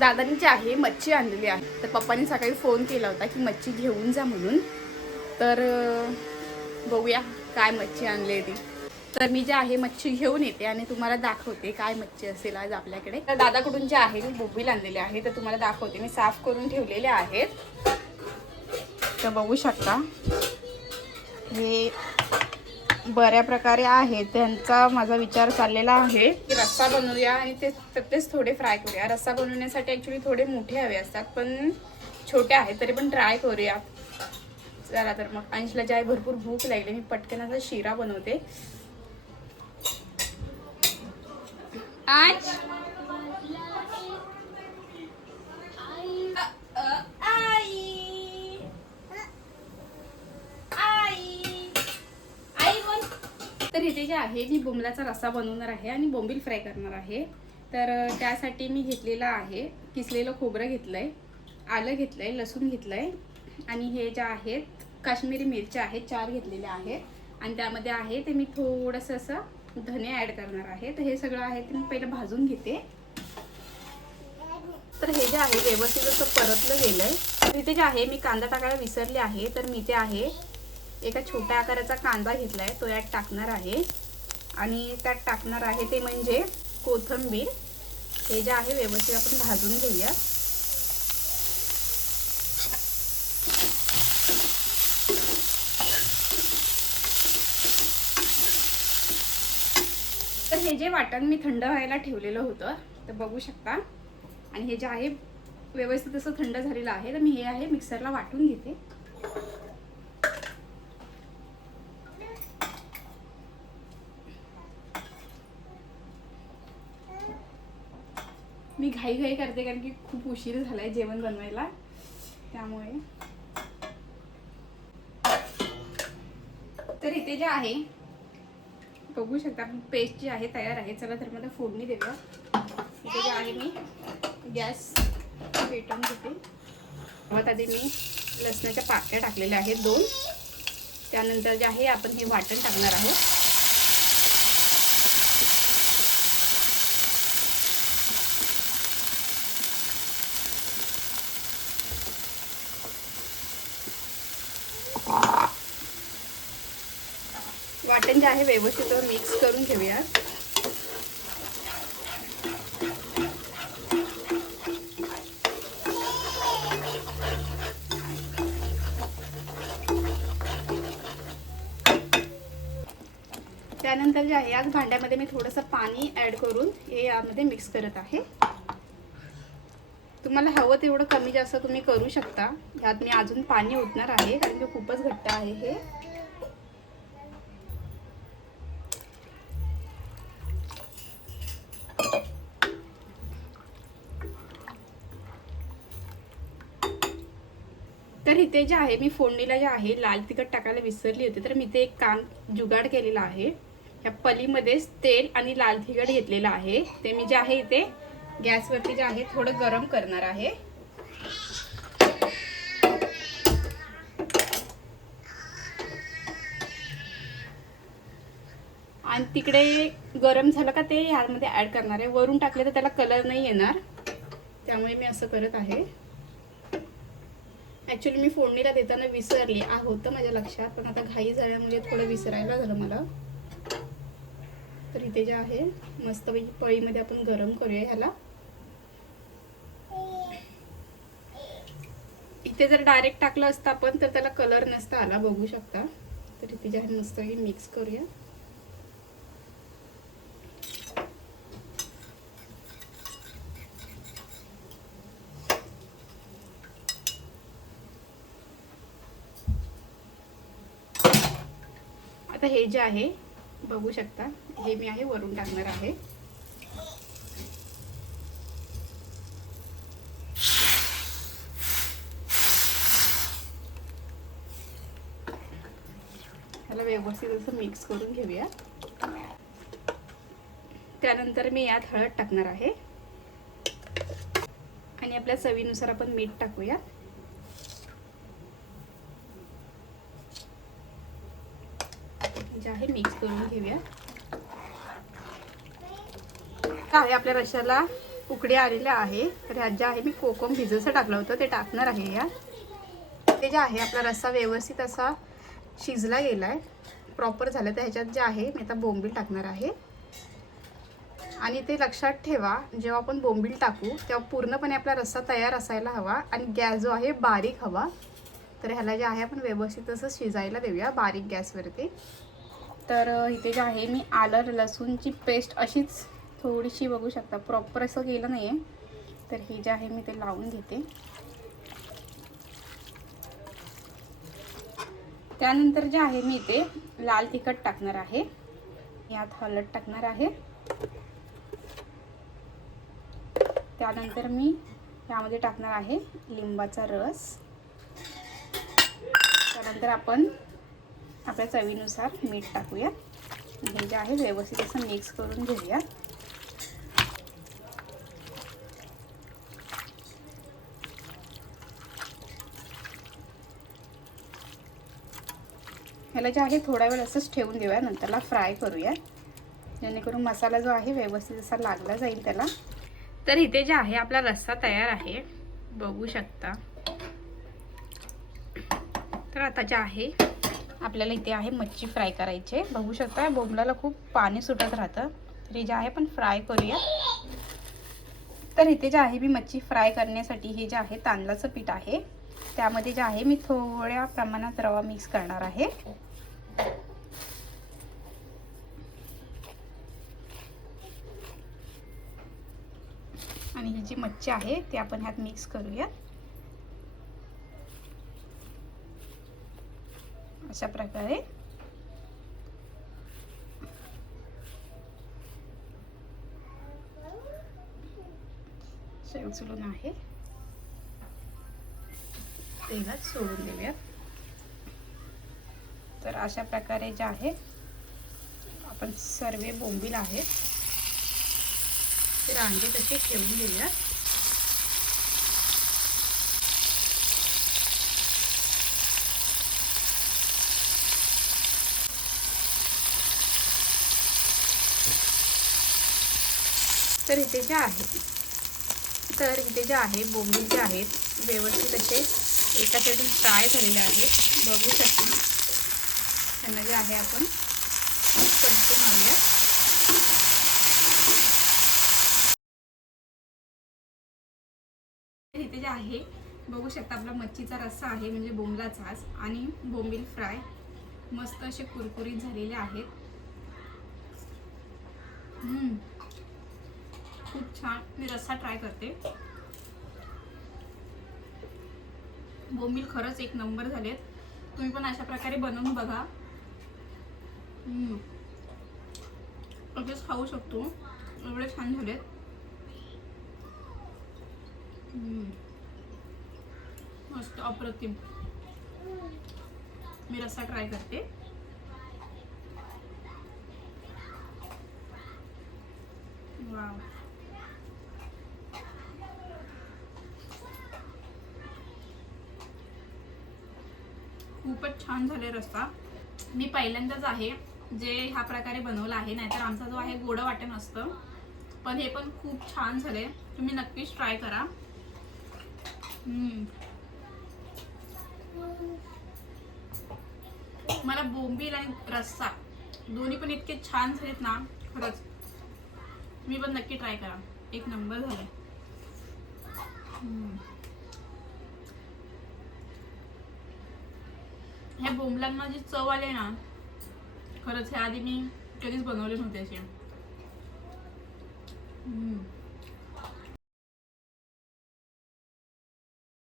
दादांनी जी आहे मच्छी आणलेली आहे. तर पप्पांनी सकाळी फोन केला होता की मच्छी घेऊन जा म्हणून. तर बघूया काय मच्छी आणली आहे ती. तर मी जे आहे मच्छी घेऊन येते आणि तुम्हाला दाखवते काय मच्छी असेल आज आपल्याकडे. तर दादाकडून जे आहे मी बोंबील आणलेले आहे तर तुम्हाला दाखवते. मी साफ करून ठेवलेले आहेत. तर बघू शकता हे बऱ्या प्रकारे आहे. त्यांचा माझा विचार चाललेला आहे की रस्सा बनवूया आणि तेच थोडे फ्राय करूया. रस्सा बनवण्यासाठी ॲक्च्युली थोडे मोठे हवे असतात पण छोटे आहेत तरी पण ट्राय करूया. चला तर मग अंशला जे आहे भरपूर भूक लागली. मी पटकन असा शिरा बनवते. अंश तर इथे जे आहे मी बोंबलाचा रस्सा बनवणार आहे आणि बोंबील फ्राय करणार आहे. तर त्यासाठी मी घेतलेला आहे किसलेलं खोबरं घेतलंय, आलं घेतलंय, लसूण घेतलंय आणि हे जे आहेत काश्मीरी मिरच्या आहेत 4 घेतलेल्या आहेत आणि त्यामध्ये आहे ते मी थोडंसं असं धने ॲड करणार आहे. तर हे सगळं आहे ते मी पहिलं भाजून घेते. तर हे जे आहे व्यवस्थित असं परतलं गेलंय. तर इथे जे आहे मी कांदा टाकायला विसरले आहे. तर मी ते आहे एका छोट्या आकाराचा कांदा घेतलाय तो यात टाकणार आहे आणि त्यात टाकणार आहे ते म्हणजे कोथिंबीर. हे जे आहे व्यवस्थित आपण भाजून घेऊया. तर हे जे वाटण मी थंड व्हायला ठेवलेलं होतं तर बघू शकता आणि हे जे आहे व्यवस्थित असं थंड झालेलं आहे. तर मी हे आहे मिक्सरला वाटून घेते. मी घाई करते कारण की खूप उशीर झालाय जेवण बनवायला त्यामुळे. तर इथे जे आहे बघू शकता पेस्ट जी आहे तयार आहे. चला तर मला फोडणी देऊया. इथे जे आहे मी गॅस पेटवून घेते. मग आधी मी लसणाच्या पाकळ्या टाकलेल्या आहेत 2. त्यानंतर जे आहे आपण हे वाटण टाकणार आहोत. वाटण जे आहे व्यवस्थित मिक्स करून घेऊया. त्यानंतर जे आहे याच भांड्यामध्ये मी थोडंसं पाणी ॲड करून हे यामध्ये मिक्स करत आहे. तुम्हाला हवं तेवढं कमी जास्त तुम्ही करू शकता. यात मी अजून पाणी ओतणार आहे कारण की खूपच घट्ट आहे हे. तर इथे जे आहे मी फोडणीला जे आहे लाल तिखट टाकायला विसरली होती. तर मी ते एक काम जुगाड केलेला आहे. ह्या पलीमध्येच तेल आणि लाल तिखट घेतलेलं आहे. ते मी जे आहे इथे गॅसवरती जे आहे थोडं गरम करणार आहे. आणि तिकडे गरम झालं का ते ह्यामध्ये ॲड करणार आहे. वरून टाकले तर त्याला कलर नाही येणार त्यामुळे मी असं करत आहे. ॲक्च्युली मी फोडणीला देताना विसरली होतं माझ्या लक्षात पण आता घाई झाल्यामुळे थोडं विसरायला झालं मला. तर इथे जे आहे मस्तपैकी पळीमध्ये आपण गरम करूया ह्याला. इथे जर डायरेक्ट टाकलं असतं आपण तर त्याला कलर नसता आला बघू शकता. तर इथे जे आहे मस्तपैकी मिक्स करूया. आता हे जे आहे बघू शकता हे मी आहे वरून टाकणार आहे. ह्याला व्यवस्थित असं मिक्स करून घेऊया. त्यानंतर मी यात हळद टाकणार आहे आणि आपल्या चवीनुसार आपण मीठ टाकूया. जे आहे मिक्स करून घेऊया. आहे आपल्या रश्श्याला उकडी आलेल्या आहे. तर ह्यात जे आहे मी कोकम भिजवचं टाकलं होतं ते टाकणार आहे. या ते जे आहे आपला रस्सा व्यवस्थित असा शिजला गेला आहे, प्रॉपर झालं. तर ह्याच्यात जे आहे मी आता बोंबील टाकणार आहे. आणि ते लक्षात ठेवा, जेव्हा आपण बोंबील टाकू तेव्हा पूर्णपणे आपला रस्सा तयार असायला हवा आणि गॅस जो आहे बारीक हवा. तर ह्याला जे आहे आपण व्यवस्थित असं शिजायला देऊया बारीक गॅसवरती. तर इथे जे आहे मी आलं लसूणची पेस्ट अशीच थोडीशी बघू शकता, प्रॉपर असं केलं नाही आहे. तर ही जे आहे मी ते लावून घेते. त्यानंतर जे आहे मी इथे लाल तिखट टाकणार आहे. यात हळद टाकणार आहे. त्यानंतर मी यामध्ये टाकणार आहे लिंबाचा रस. त्यानंतर आपण आपल्या चवीनुसार मीठ टाकूया. हे जे आहे व्यवस्थित असं मिक्स करून घेऊया. ह्याला जे आहे थोडा वेळ असंच ठेवून देऊया, नंतरला फ्राय करूया, जेणेकरून मसाला जो आहे व्यवस्थित असा लागला जाईल त्याला. तर इथे जे आहे आपला रस्सा तयार आहे, बघू शकता. तर आता जे आहे आपल्याला इथे आहे मच्छी फ्राय करायची. बघू शकता बोंबलाला खूप पाणी सुटत राहतं. तर हे जे आहे आपण फ्राय करूया. तर इथे जे आहे मी मच्छी फ्राय करण्यासाठी हे जे आहे तांदळाचं पीठ आहे, त्यामध्ये जे आहे मी थोड्या प्रमाणात रवा मिक्स करणार आहे. आणि ही जी मच्छी आहे ती आपण ह्यात मिक्स करूया. अशा प्रकारे उचलून आहे तेलात सोडून देऊया. तर अशा प्रकारे जे आहे आपण सर्व बोंबील आहेत ते रांगे तसे ठेवून देऊया. तर इथे जे आहे बोंबील जे आहेत व्यवस्थित असे एका साईडून फ्राय झालेले आहेत, बघू शकता. त्यांना जे आहे आपण पलटी मारूया. इथे जे आहे बघू शकता आपला मच्छीचा रस्सा आहे, म्हणजे बोंबलाचाच, आणि बोंबील फ्राय मस्त असे कुरकुरीत झालेले आहेत. खूप छान. मी रस्सा ट्राय करते. बोंबील खरंच एक नंबर झालेत. तुम्ही पण अशा प्रकारे बनवून बघा. अगदीच खाऊ शकतो, एवढे छान झालेत. मस्त अप्रतिम. मी रस्सा ट्राय करते. वाव, खूपच छान झाले रस्सा. मी पहिल्यांदाच आहे जे ह्या प्रकारे बनवलं आहे, नाहीतर आमचा जो आहे गोड वाटण असतं. पण हे पण खूप छान झाले. तुम्ही नक्कीच ट्राय करा. मला बोंबील आणि रस्सा दोन्ही पण इतके छान झालेत ना, खरंच. मी पण नक्की ट्राय करा, एक नंबर झाले. ह्या बोंबलांना जी चव आली ना, खरंच ह्या आधी मी कधीच बनवले नव्हते असे.